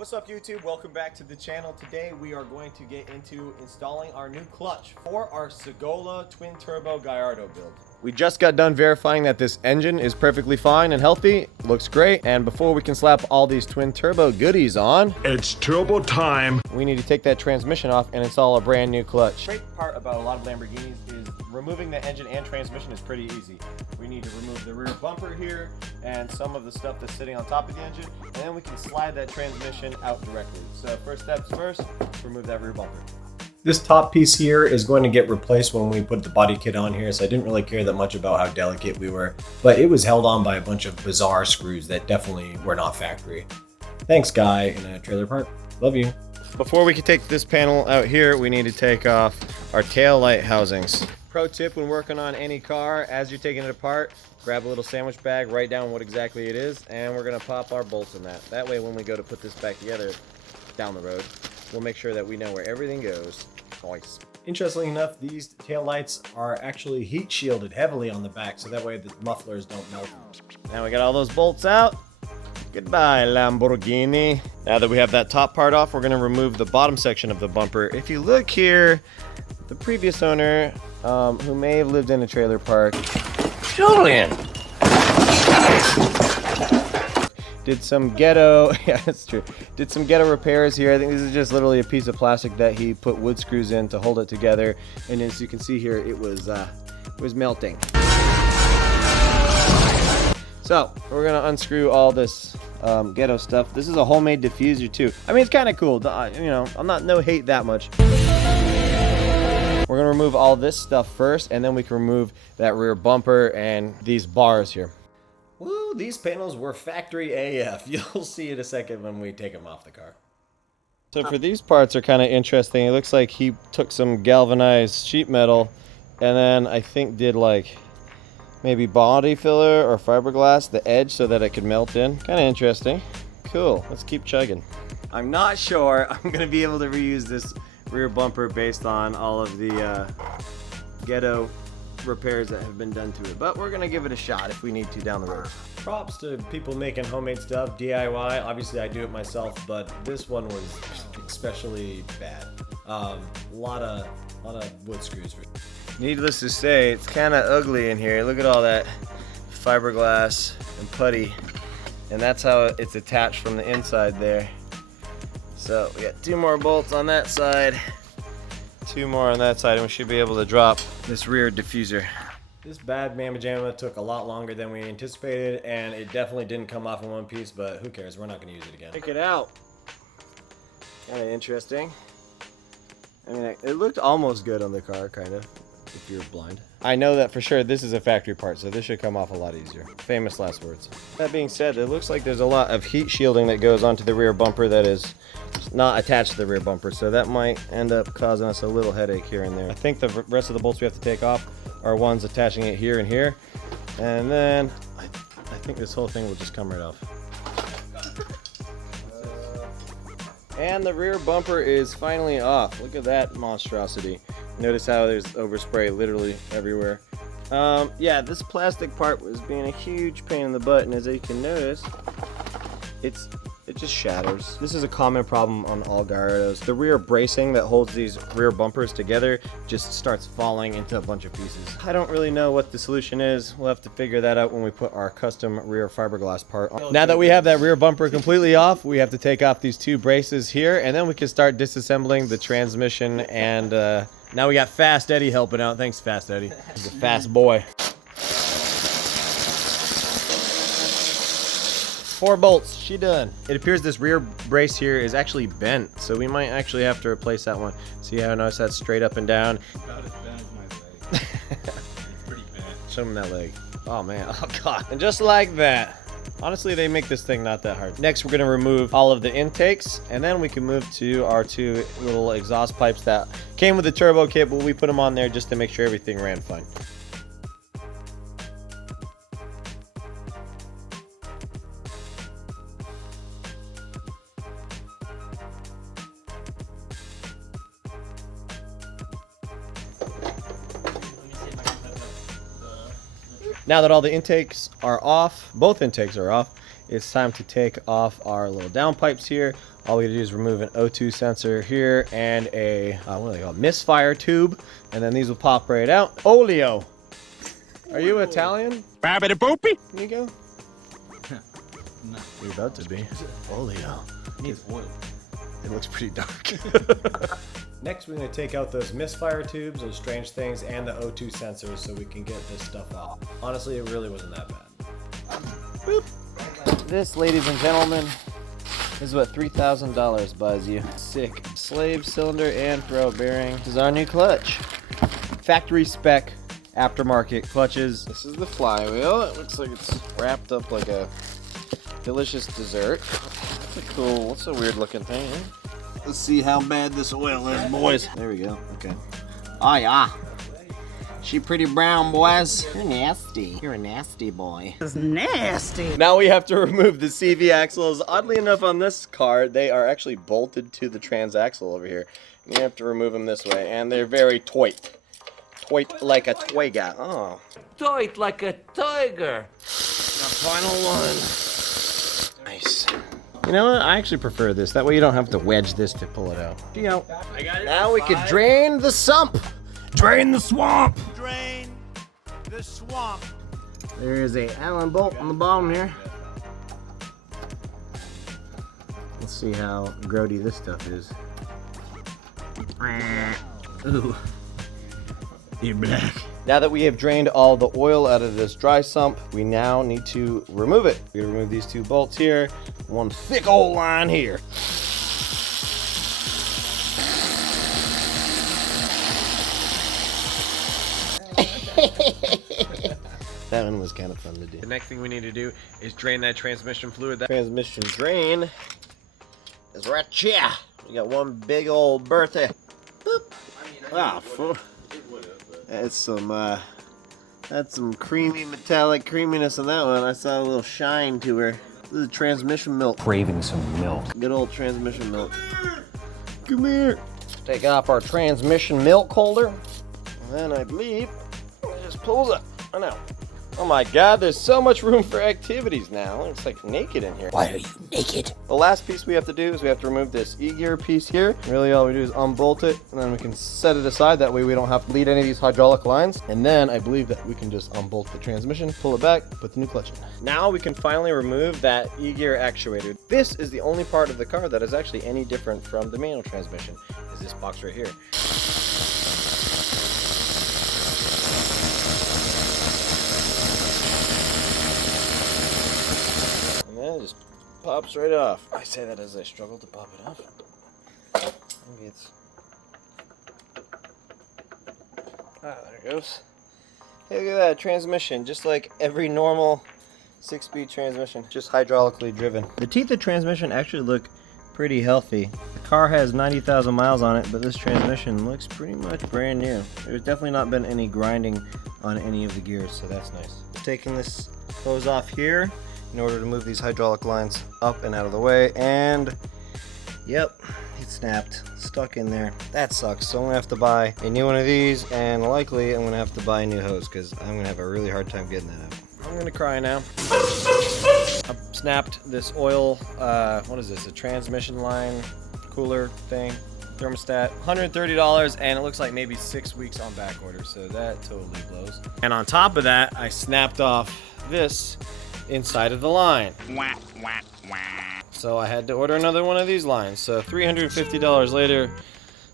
What's up YouTube? Welcome back to the channel. Today we are going to get into installing our new clutch for our Sagola twin turbo Gallardo build. We just got done verifying that this engine is perfectly fine and healthy, looks great, and before we can slap all these twin turbo goodies on, it's turbo time. We need to take that transmission off and install a brand new clutch. The great part about a lot of Lamborghinis is removing the engine and transmission is pretty easy. We need to remove the rear bumper here and some of the stuff that's sitting on top of the engine, and then we can slide that transmission out directly. So first steps first, remove that rear bumper. This top piece here is going to get replaced when we put the body kit on here, so I didn't really care that much about how delicate we were, but it was held on by a bunch of bizarre screws that definitely were not factory. Thanks, guy in a trailer park. Love you. Before we can take this panel out here, we need to take off our tail light housings. Pro tip when working on any car, as you're taking it apart, grab a little sandwich bag, write down what exactly it is, and we're gonna pop our bolts in that. That way when we go to put this back together down the road, we'll make sure that we know where everything goes twice. Interestingly enough, these tail lights are actually heat shielded heavily on the back, so that way the mufflers don't melt. Now we got all those bolts out. Goodbye, Lamborghini. Now that we have that top part off, we're gonna remove the bottom section of the bumper. If you look here, the previous owner, who may have lived in a trailer park, Julian, did some ghetto, yeah, that's true. Did some ghetto repairs here. I think this is just literally a piece of plastic that he put wood screws in to hold it together. And as you can see here, it was melting. So we're gonna unscrew all this ghetto stuff. This is a homemade diffuser too. I mean, it's kind of cool. You know, I'm not no hate that much. We're gonna remove all this stuff first, and then we can remove that rear bumper and these bars here. Woo, these panels were factory AF. You'll see in a second when we take them off the car. So for these parts are kind of interesting. It looks like he took some galvanized sheet metal and then I think did like maybe body filler or fiberglass the edge so that it could melt in. Kind of interesting. Cool, let's keep chugging. I'm not sure I'm gonna be able to reuse this rear bumper based on all of the ghetto repairs that have been done to it, but we're gonna give it a shot if we need to down the road. Props to people making homemade stuff, DIY. Obviously I do it myself, but this one was especially bad. A lot of wood screws. Needless to say, it's kind of ugly in here. Look at all that fiberglass and putty, and that's how it's attached from the inside there. So we got 2 more bolts on that side, 2 more on that side, and we should be able to drop this rear diffuser. This bad mamma jamma took a lot longer than we anticipated, and it definitely didn't come off in one piece, but who cares? We're not going to use it again. Check it out. Kind of interesting. I mean, it looked almost good on the car, kind of, if you're blind. I know that for sure this is a factory part, so this should come off a lot easier. Famous last words. That being said, it looks like there's a lot of heat shielding that goes onto the rear bumper that is not attached to the rear bumper, so that might end up causing us a little headache here and there. I think the rest of the bolts we have to take off are ones attaching it here and here, and then I think this whole thing will just come right off. And the rear bumper is finally off. Look at that monstrosity. Notice how there's overspray literally everywhere. Yeah, this plastic part was being a huge pain in the butt, and as you can notice, it just shatters. This is a common problem on all Gallardos. The rear bracing that holds these rear bumpers together just starts falling into a bunch of pieces. I don't really know what the solution is. We'll have to figure that out when we put our custom rear fiberglass part on. Now that we have that rear bumper completely off, we have to take off these 2 braces here, and then we can start disassembling the transmission. And now we got Fast Eddie helping out. Thanks, Fast Eddie. He's a fast boy. 4 bolts, she done. It appears this rear brace here is actually bent, so we might actually have to replace that one. See how I notice that's straight up and down? About as bent as my leg. It's pretty bent. Show them that leg. Oh man, oh god. And just like that. Honestly, they make this thing not that hard. Next, we're gonna remove all of the intakes, and then we can move to our 2 little exhaust pipes that came with the turbo kit, but we put them on there just to make sure everything ran fine. Now that all the intakes are off, both intakes are off, it's time to take off our little downpipes here. All we gotta do is remove an O2 sensor here and a, what do they call it? Misfire tube. And then these will pop right out. Oleo. Are you Italian? Babbity boopy. Nico? No. You're about to be. Oleo. It needs oil. It looks pretty dark. Next, we're going to take out those misfire tubes, those strange things, and the O2 sensors so we can get this stuff out. Honestly, it really wasn't that bad. Boop. This, ladies and gentlemen, is what $3,000 buys you. Sick. Slave cylinder and throw bearing. This is our new clutch. Factory spec aftermarket clutches. This is the flywheel. It looks like it's wrapped up like a delicious dessert. That's a cool, what's a weird looking thing, eh? Let's see how bad this oil is, boys. There we go. Okay. Oh, yeah. She pretty brown, boys. You're nasty. You're a nasty boy. It's nasty. Now we have to remove the CV axles. Oddly enough, on this car, they are actually bolted to the transaxle over here. You have to remove them this way, and they're very toit. Toit like a toiga. Oh. Toit like a tiger. The final one. Nice. You know what? I actually prefer this. That way you don't have to wedge this to pull it out. See how? I got it. Now we can drain the sump. Drain the swamp. Drain the swamp. There is a Allen bolt on the bottom here. Let's see how grody this stuff is. Ooh. You're black. Now that we have drained all the oil out of this dry sump, we now need to remove it. We're gonna remove these two bolts here, one thick old line here. That one was kind of fun to do. The next thing we need to do is drain that transmission fluid. Transmission drain is right here. We got one big old bertha. Boop. Ah, that's some creamy metallic creaminess on that one. I saw a little shine to her. This is transmission milk. Craving some milk. Good old transmission milk. Come here. Take off our transmission milk holder. And then I believe it just pulls up. I know. Oh my god, there's so much room for activities now. It's like naked in here. Why are you naked? The last piece we have to do is we have to remove this E-gear piece here. Really all we do is unbolt it and then we can set it aside. That way we don't have to lead any of these hydraulic lines. And then I believe that we can just unbolt the transmission, pull it back, put the new clutch in. Now we can finally remove that E-gear actuator. This is the only part of the car that is actually any different from the manual transmission, is this box right here. And it just pops right off. I say that as I struggle to pop it off. Maybe it's... Ah, there it goes. Hey, look at that, transmission. Just like every normal 6-speed transmission. Just hydraulically driven. The teeth of transmission actually look pretty healthy. The car has 90,000 miles on it, but this transmission looks pretty much brand new. There's definitely not been any grinding on any of the gears, so that's nice. Taking this hose off here in order to move these hydraulic lines up and out of the way, and yep, it snapped, stuck in there. That sucks, so I'm gonna have to buy a new one of these, and likely I'm gonna have to buy a new hose because I'm gonna have a really hard time getting that out. I'm gonna cry now. I snapped this oil, what is this, a transmission line cooler thing, thermostat, $130, and it looks like maybe 6 weeks on back order, so that totally blows. And on top of that, I snapped off this inside of the line. So I had to order another one of these lines. So $350 later,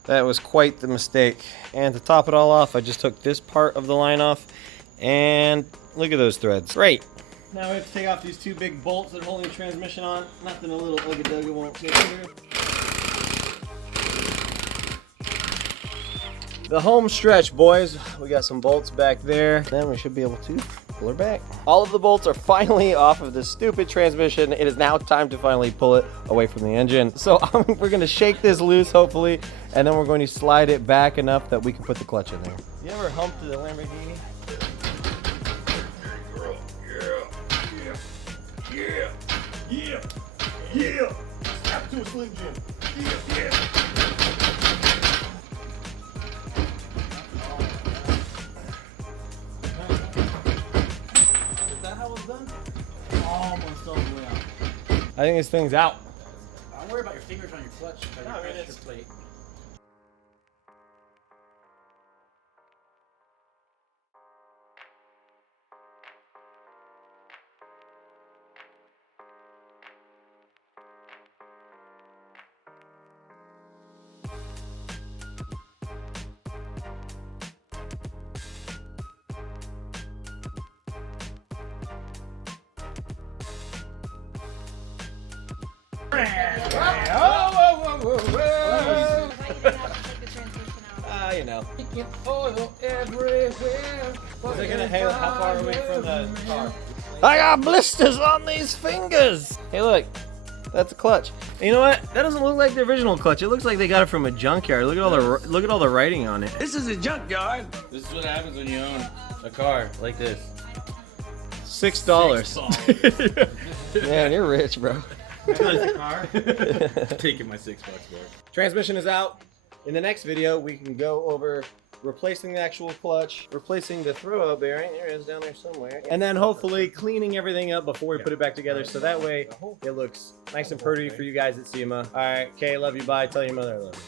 that was quite the mistake. And to top it all off, I just took this part of the line off, and look at those threads. Great. Now we have to take off these two big bolts that are holding the transmission on. Nothing a little ugga-dugga won't get through. The home stretch, boys. We got some bolts back there. Then we should be able to pull her back. All of the bolts are finally off of this stupid transmission. It is now time to finally pull it away from the engine. So we're gonna shake this loose, hopefully, and then we're going to slide it back enough that we can put the clutch in there. You ever humped the Lamborghini? Yeah. Snap to a Slim Jim. Yeah. I think this thing's out. worry about your fingers on your clutch, No, your I mean, pressure it's- plate. You know. Oil everywhere. Is it gonna, hey, how far are we from the car? I got blisters on these fingers! Hey, look. That's a clutch. You know what? That doesn't look like the original clutch. It looks like they got it from a junkyard. Look at all the writing on it. This is a junkyard. This is what happens when you own a car like this. $6. Man, you're rich, bro. Car? Taking my $6 for it. Transmission is out. In the next video, we can go over replacing the actual clutch, replacing the throw-out bearing, there it is down there somewhere, and then hopefully cleaning everything up before we put it back together so that way it looks nice and pretty for you guys at SEMA. Alright, Kay, love you, bye. Tell your mother I love you.